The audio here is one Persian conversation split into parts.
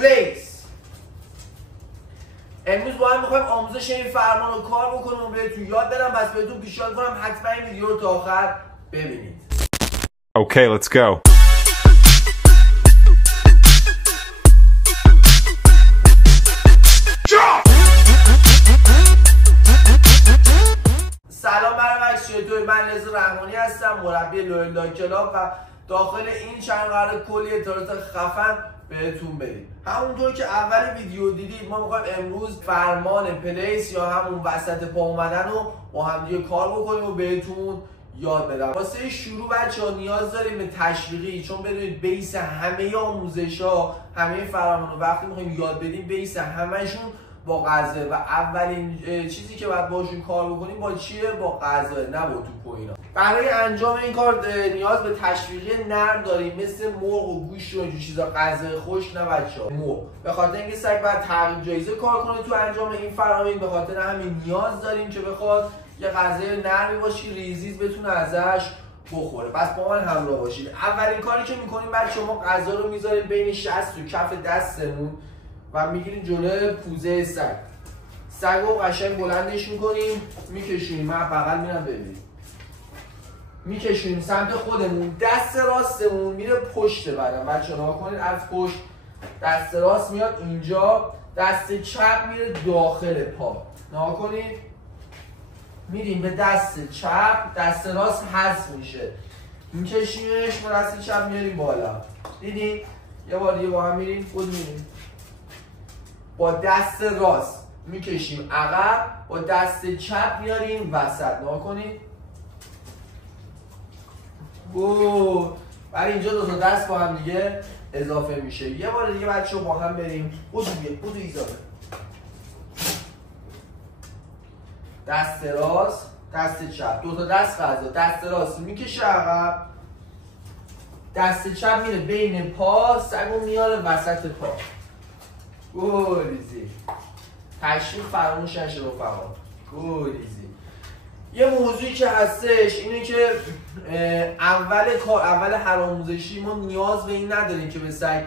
پلیس. امروز با هم میخوایم آموزش این فرمان رو کار بکنیم و بهتون یاد بدم. پس بهتون پیشنهاد کنم حتما این ویدیو رو تا آخر ببینید. Okay, let's go. سلام برای چطور؟ من رضا رحمانی هستم، مربی لوریل کلاب و داخل این چنل قرار کلی اطلاعات خفن بهتون بدیم. همونطور که اول ویدیو دیدید ما میخوایم امروز فرمان پلیس یا همون وسط پا اومدن رو با هم دیگه کار بکنیم و بهتون یاد بدم. واسه شروع بچه‌ها نیاز داریم به تشویقی، چون بدونید بیس همه آموزش‌ها، همه فرمان رو وقتی میخوایم یاد بدیم بیس همشون با غذا و اولین چیزی که باید باشون کار بکنیم با چیه؟ با غذا، نه با توپ و اینا. برای انجام این کار نیاز به تشویقی نرم داریم، مثل مرغ و گوشت و اینجور چیزا. غذا خوش نه بچه‌ها، مرغ. به خاطر اینکه سگ باید تغییر جایزه کار کنه تو انجام این فرآیند، به خاطر همین نیاز داریم که بخواد یه غذای نرمی باشه، ریزیز بتونه ازش بخوره. پس با من همراه باشید. اولین کاری که می‌کنیم بچه‌ها، ما غذا رو می‌ذاریم بین شست و کف دستمون و میگیریم جلوی پوزه سگ رو قشنگ بلندش میکنیم، میکشونیم. من بغل میرم ببینیم، میکشونیم سمت خودمون. دست راستمون میره پشت بدن. بچه ها کنید از پشت دست راست میاد اینجا، دست چپ میره داخل پا. نها کنید، میریم به دست چپ، دست راست حذف میشه، میکشیمش با دست چپ میاریم بالا. دیدین؟ یه بار دیگه با هم میریم، خود میریم با دست راست میکشیم عقب، با دست چپ میاریم وسط. نگاه کنید. برای اینجا دو تا دست با هم دیگه اضافه میشه. یه بار دیگه بچه‌ها با هم بریم. بودو ایزاده. دست راست، دست چپ، دو تا دست غذا. دست راست میکشه عقب، دست چپ میره بین پا، سگو میاره وسط پا. گوریزی. تشویق فراموش نشه رفقا. گوریزی. یه موضوعی که هستش اینه که اول هر آموزشی ما نیاز به این نداریم که به سگ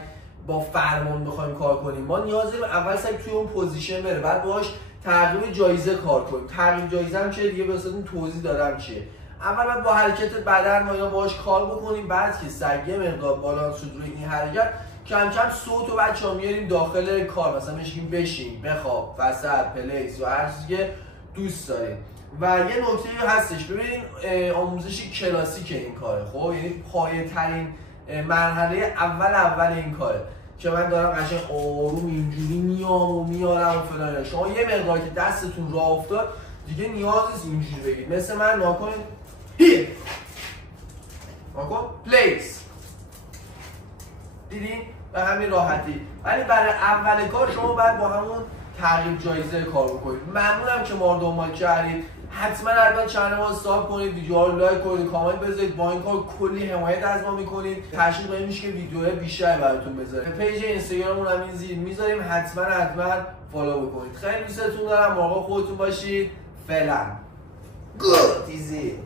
با فرمان بخوایم کار کنیم. ما نیاز داریم اول سگ توی اون پوزیشن بره، بعد باهاش تغییر جایزه کار کنیم. تغییر جایزه هم چیه دیگه واسهتون توضیح دادم چیه. اول باید با حرکت بدن ما اینا باهاش کار بکنیم، بعد که سگ یه مقدار بالانس شد روی این حرکت، کم کم صوت و بچه‌ها میاریم داخل کار. مثلا میگیم بشین، بخواب، وسط، پلیس و هر چیزی که دوست دارید. و یه نکته هستش، ببینید آموزشی کلاسیک این کاره، خب یعنی پایه‌ترین مرحله اول این کاره که من دارم قشنگ آروم اینجوری میام و میارم و فلان. شما یه مقدار که دستتون راه افتاد دیگه نیاز نیست اینجوری بگید. مثل من ناکن هیر، ناکن پلیس. دیدین؟ به همین راحتی. ولی برای اول کار شما باید با همون تغییر جایزه کار بکنید. ممنونم که ما رو دنبال کردید. حتما چنل ما رو سابسکرایب کنید، ویدیوها رو لایک کنید، کامنت بذارید. با این کار کلی حمایت از ما میکنید. تشویق کنید میشه که ویدیوهای بیشتری براتون بذاریم. پیج اینستاگراممون هم این زیر میذاریم، حتما فالو بکنید. خیلی دوستتون دارم. مراقب خودتون باشید. فعلا. گود ایزی.